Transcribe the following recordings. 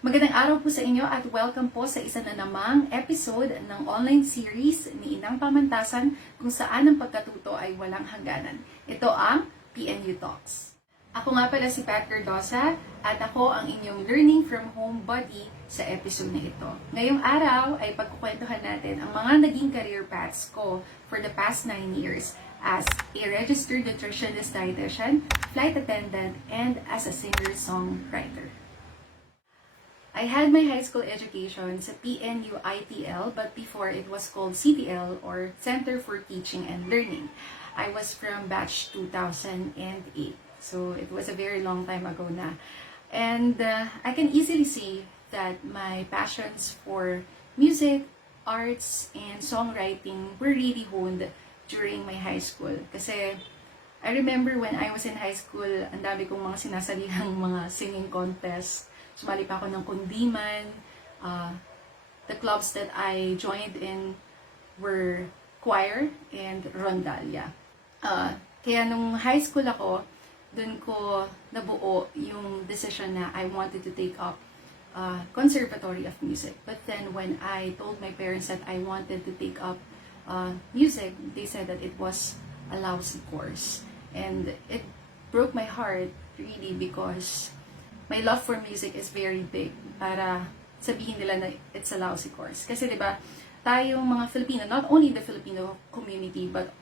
Magandang araw po sa inyo at welcome po sa isa na namang episode ng online series ni Inang Pamantasan kung saan ang pagkatuto ay walang hangganan. Ito ang PNU Talks. Ako nga pala si Pat Gardoza at ako ang inyong Learning from Home buddy sa episode na ito. Ngayong araw ay pagkukwentuhan natin ang mga naging career paths ko for the past 9 years as a registered nutritionist dietitian, flight attendant, and as a singer-songwriter. I had my high school education sa PNU ITL, but before it was called CTL or Center for Teaching and Learning. I was from batch 2008. So it was a very long time ago na. And I can easily say that my passions for music, arts, and songwriting were really honed during my high school. Kasi I remember when I was in high school, ang dami kong mga sinasalihang mga singing contest. Sumali pa ako ng kundiman. The clubs that I joined in were choir and rondalya. Kaya nung high school ako, dun ko nabuo yung decision na I wanted to take up Conservatory of Music. But then when I told my parents that I wanted to take up music, they said that it was a lousy course. And it broke my heart really because my love for music is very big para sabihin nila na it's a lousy course. Kasi diba, tayong mga Filipino, not only the Filipino community, but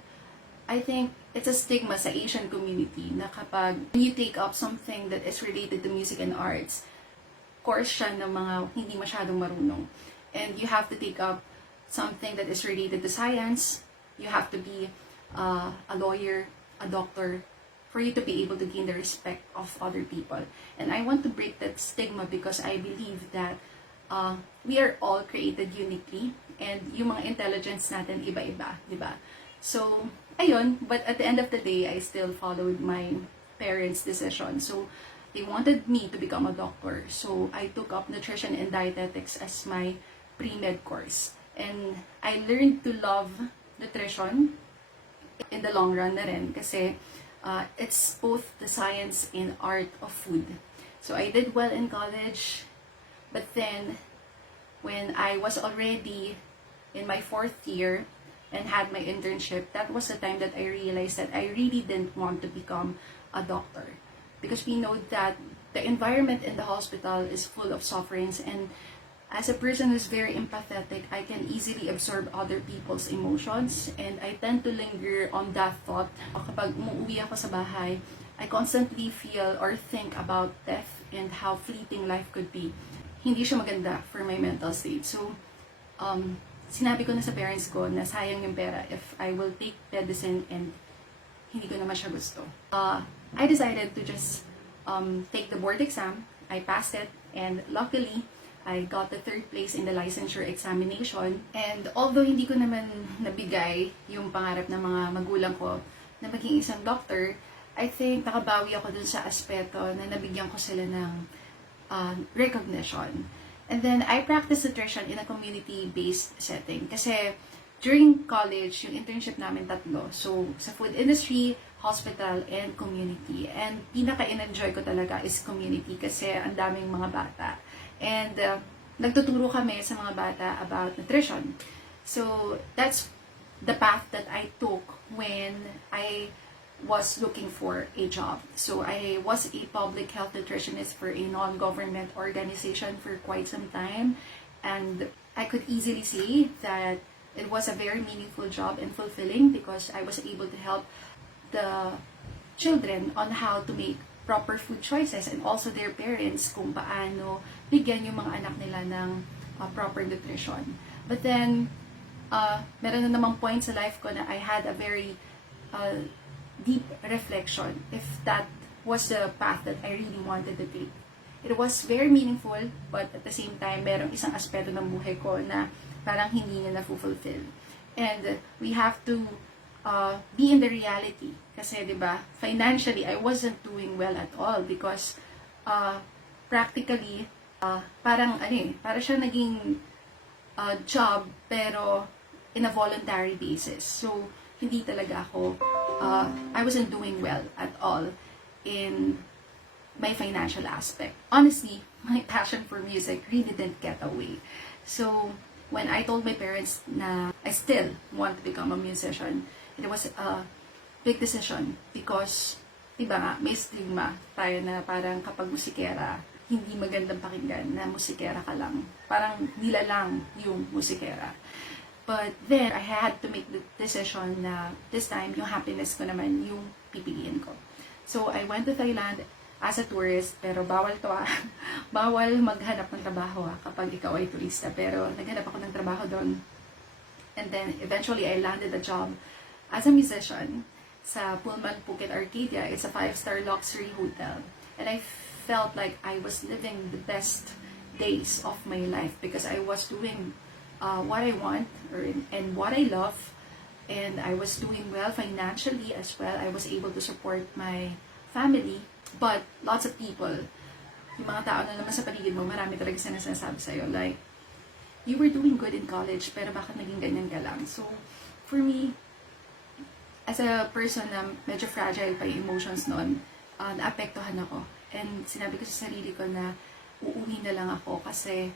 I think it's a stigma sa Asian community na kapag you take up something that is related to music and arts, course siya ng mga hindi masyadong marunong. And you have to take up something that is related to science, you have to be a lawyer, a doctor, for you to be able to gain the respect of other people. And I want to break that stigma because I believe that we are all created uniquely and yung mga intelligence natin iba-iba, di ba? So, ayun, but at the end of the day, I still followed my parents' decision. So, they wanted me to become a doctor. So, I took up nutrition and dietetics as my pre-med course. And I learned to love nutrition in the long run na rin kasi it's both the science and art of food. So I did well in college, but then when I was already in my 4th year and had my internship, that was the time that I realized that I really didn't want to become a doctor. Because we know that the environment in the hospital is full of sufferings, and as a person who's very empathetic, I can easily absorb other people's emotions, and I tend to linger on that thought. Kapag umuwi ako sa bahay, I constantly feel or think about death and how fleeting life could be. Hindi siya maganda for my mental state. So, sinabi ko na sa parents ko na sayang yung pera if I will take medicine and hindi ko naman siya gusto. I decided to just take the board exam. I passed it, and luckily, I got the 3rd place in the licensure examination. And although hindi ko naman nabigay yung pangarap ng mga magulang ko na maging isang doctor, I think nakabawi ako dun sa aspeto na nabigyan ko sila ng recognition. And then I practiced nutrition in a community-based setting. Kasi during college, yung internship namin 3. So sa food industry, hospital, and community. And pinaka-in-enjoy ko talaga is community kasi ang daming mga bata. And nagtuturo kami sa mga bata about nutrition. So that's the path that I took when I was looking for a job. So I was a public health nutritionist for a non-government organization for quite some time. And I could easily say that it was a very meaningful job and fulfilling because I was able to help the children on how to make proper food choices and also their parents kung paano bigyan yung mga anak nila ng proper nutrition. But then, meron na namang point sa life ko na I had a very deep reflection if that was the path that I really wanted to take. It was very meaningful, but at the same time, merong isang aspeto ng buhay ko na parang hindi niya na-fulfill. And we have to be in the reality. Kasi, di ba, financially, I wasn't doing well at all because practically, parang siya naging job pero in a voluntary basis. So, hindi talaga ako, I wasn't doing well at all in my financial aspect. Honestly, my passion for music really didn't get away. So, when I told my parents na I still want to become a musician, it was a big decision because, diba nga, may stigma tayo na parang kapag musikera, hindi magandang pakinggan na musikera ka lang. Parang nilalang yung musikera. But then, I had to make the decision na this time, yung happiness ko naman yung pipiliin ko. So, I went to Thailand as a tourist, pero bawal to bawal maghanap ng trabaho kapag ikaw ay turista. Pero naghanap ako ng trabaho doon. And then, eventually, I landed a job as a musician sa Pullman Phuket Arcadia. It's a 5-star luxury hotel. And I felt like I was living the best days of my life because I was doing what I want and what I love, and I was doing well financially as well. I was able to support my family, but lots of people, yung mga tao na naman sa paligid mo, marami talaga sinasabi sa'yo, like, you were doing good in college, pero bakit naging ganyan ka lang? So, for me, as a person na medyo fragile pa yung emotions noon, naapektuhan ako. And sinabi ko sa sarili ko na uuwi na lang ako kasi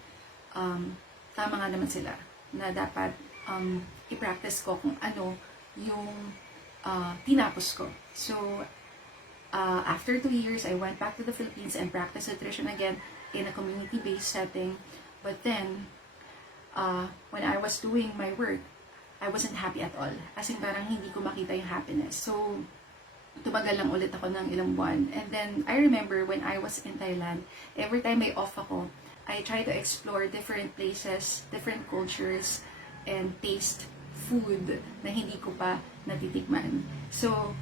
tama nga naman sila na dapat i-practice ko kung ano yung tinapos ko. So, after 2 years, I went back to the Philippines and practiced nutrition again in a community-based setting. But then, when I was doing my work, I wasn't happy at all. As in, parang hindi ko makita yung happiness. So, tumagal lang ulit ako ng ilang buwan. And then, I remember when I was in Thailand, every time may off ako, I try to explore different places, different cultures, and taste food na hindi ko pa natitikman. So,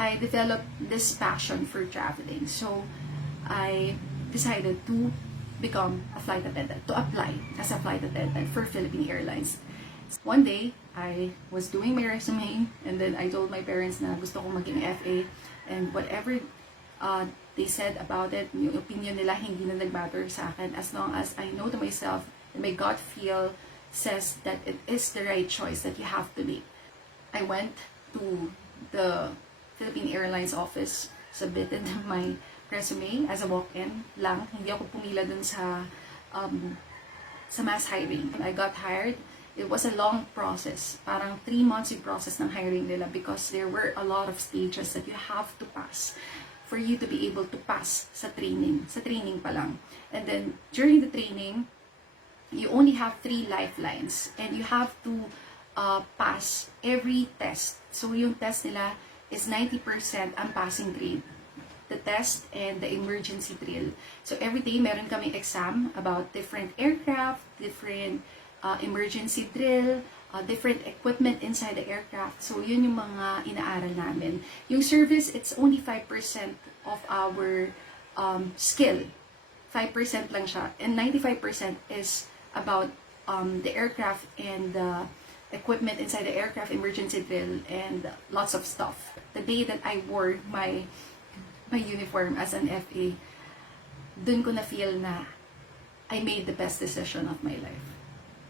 I developed this passion for traveling. So, I decided to become a flight attendant, to apply as a flight attendant for Philippine Airlines. One day, I was doing my resume, and then I told my parents na gusto kong maging FA, and whatever they said about it, yung opinion nila hindi na nag-matter sa akin, as long as I know to myself and my gut feel says that it is the right choice that you have to make. I went to the Philippine Airlines office, submitted my resume as a walk-in lang. Hindi ako pumila dun sa mass hiring. I got hired. It was a long process. Parang 3 months yung process ng hiring nila because there were a lot of stages that you have to pass for you to be able to pass sa training pa lang. And then, during the training, you only have 3 lifelines and you have to pass every test. So, yung test nila is 90% ang passing grade. The test and the emergency drill. So, every day, meron kaming exam about different aircraft, different emergency drill, different equipment inside the aircraft. So, yun yung mga inaaral namin. Yung service, it's only 5% of our skill. 5% lang siya. And 95% is about the aircraft and the equipment inside the aircraft, emergency drill, and lots of stuff. The day that I wore my uniform as an FA, dun ko na feel na I made the best decision of my life.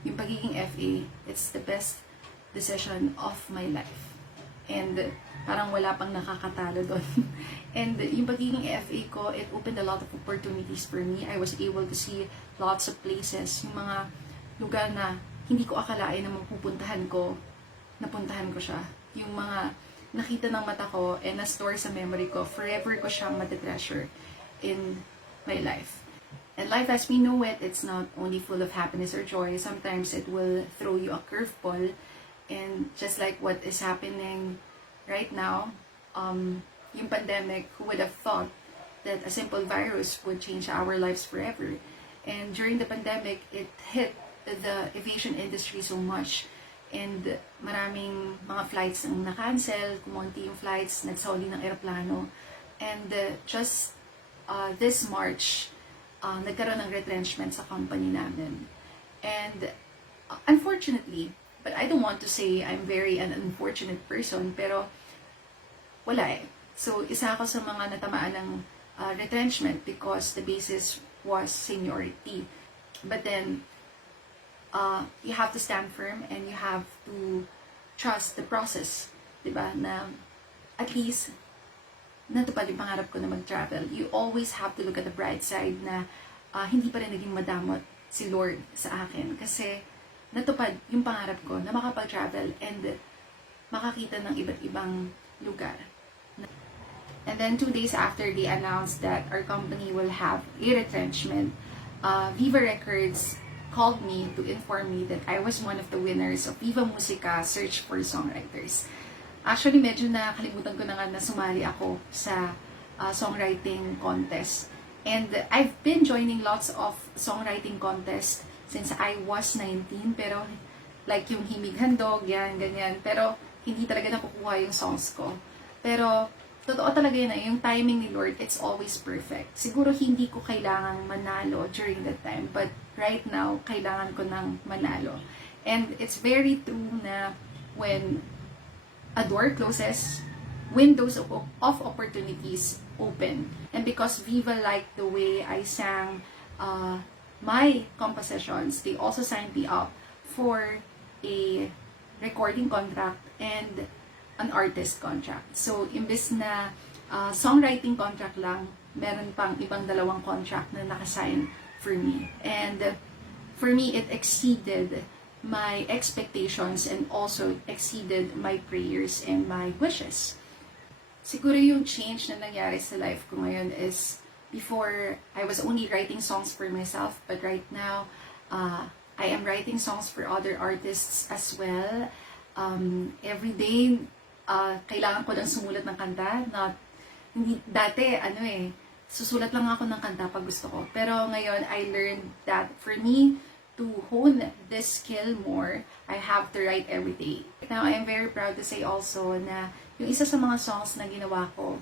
Yung pagiging FA, it's the best decision of my life. And parang wala pang nakakatalo doon. And yung pagiging FA ko, it opened a lot of opportunities for me. I was able to see lots of places, yung mga lugar na hindi ko akalain na mapupuntahan ko, napuntahan ko siya. Yung mga nakita ng mata ko and na-store sa memory ko, forever ko siyang matitreasure in my life. And life as we know it, it's not only full of happiness or joy. Sometimes it will throw you a curveball. And just like what is happening right now, yung pandemic, who would have thought that a simple virus would change our lives forever? And during the pandemic, it hit the aviation industry so much. And maraming mga flights ang na-cancel, kumonti yung flights, nagsoli ng aeroplano. And just this March, nagkaroon ng retrenchment sa company namin. And unfortunately, but I don't want to say I'm very an unfortunate person, pero wala eh. So, isa ako sa mga natamaan ng retrenchment because the basis was seniority. But then, you have to stand firm and you have to trust the process, diba? Na at least natupad yung pangarap ko na mag-travel. You always have to look at the bright side na hindi pa rin naging madamot si Lord sa akin. Kasi natupad yung pangarap ko na makapag-travel and makakita ng iba't ibang lugar. And then 2 days after they announced that our company will have a retrenchment, Viva Records called me to inform me that I was one of the winners of Viva Musica Search for Songwriters. Actually, medyo nakalimutan ko na nga na sumali ako sa songwriting contest. And I've been joining lots of songwriting contests since I was 19. Pero like yung Himig Handog, yan, ganyan. Pero hindi talaga nakukuha yung songs ko. Pero totoo talaga yun na yung timing ni Lord, it's always perfect. Siguro hindi ko kailangang manalo during that time. But right now, kailangan ko ng manalo. And it's very true na when a door closes, windows of opportunities open. And because Viva liked the way I sang my compositions, they also signed me up for a recording contract and an artist contract. So, imbes na songwriting contract lang, meron pang ibang dalawang contract na nakasign for me. And for me, it exceeded my expectations and also exceeded my prayers and my wishes. Siguro yung change na nangyari sa life ko ngayon is before I was only writing songs for myself, but right now I am writing songs for other artists as well. Every day kailangan ko lang sumulat ng kanta. Hindi dati susulat lang ako ng kanta pag gusto ko. Pero ngayon I learned that for me to hone this skill more, I have to write every day. Now, I am very proud to say also na yung isa sa mga songs na ginawa ko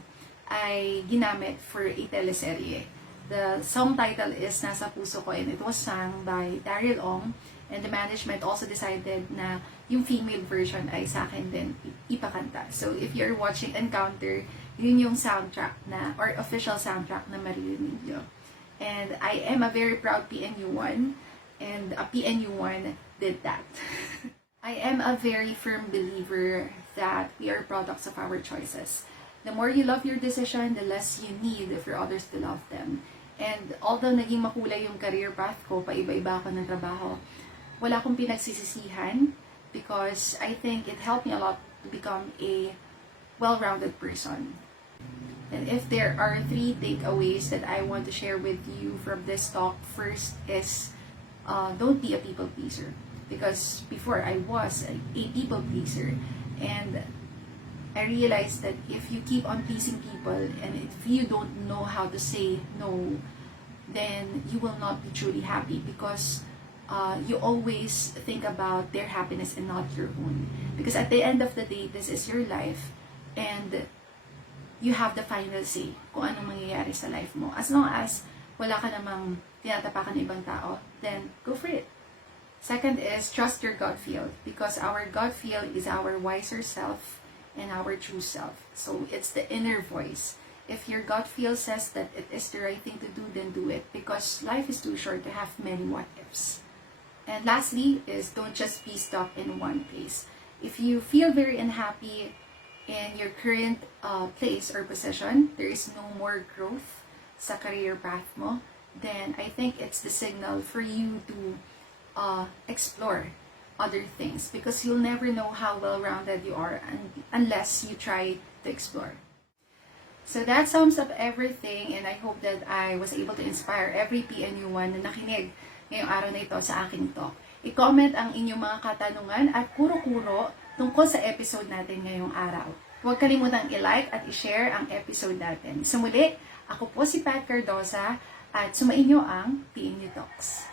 ay ginamit for a teleserye. The song title is Nasa Puso Ko and it was sung by Daryl Ong, and the management also decided na yung female version ay sa akin din ipakanta. So, if you're watching Encounter, yun yung soundtrack na, or official soundtrack na maririnig nyo. And I am a very proud PNU1. And a PNU1 did that. I am a very firm believer that we are products of our choices. The more you love your decision, the less you need for others to love them. And although naging makulay yung career path ko, paiba-iba ako ng trabaho, wala akong pinagsisisihan because I think it helped me a lot to become a well-rounded person. And if there are 3 takeaways that I want to share with you from this talk, first is don't be a people pleaser, because before I was a people pleaser, and I realized that if you keep on pleasing people and if you don't know how to say no, then you will not be truly happy, because you always think about their happiness and not your own, because at the end of the day, this is your life and you have the final say kung anong mangyayari sa life mo. As long as wala ka namang tinatapakan ng ibang tao, then go for it. Second is trust your gut feel, because our gut feel is our wiser self and our true self. So it's the inner voice. If your gut feel says that it is the right thing to do, then do it, because life is too short to have many what ifs. And lastly is don't just be stuck in one place. If you feel very unhappy in your current place or position, there is no more growth sa career path mo, then I think it's the signal for you to explore other things, because you'll never know how well-rounded you are unless you try to explore. So that sums up everything, and I hope that I was able to inspire every PNU1 na nakinig ngayong araw na ito sa aking talk. I-comment ang inyong mga katanungan at kuro-kuro tungkol sa episode natin ngayong araw. Huwag kalimutang i-like at i-share ang episode natin. So muli, ako po si Pat Gardoza at sumainyo ang PNU Talks.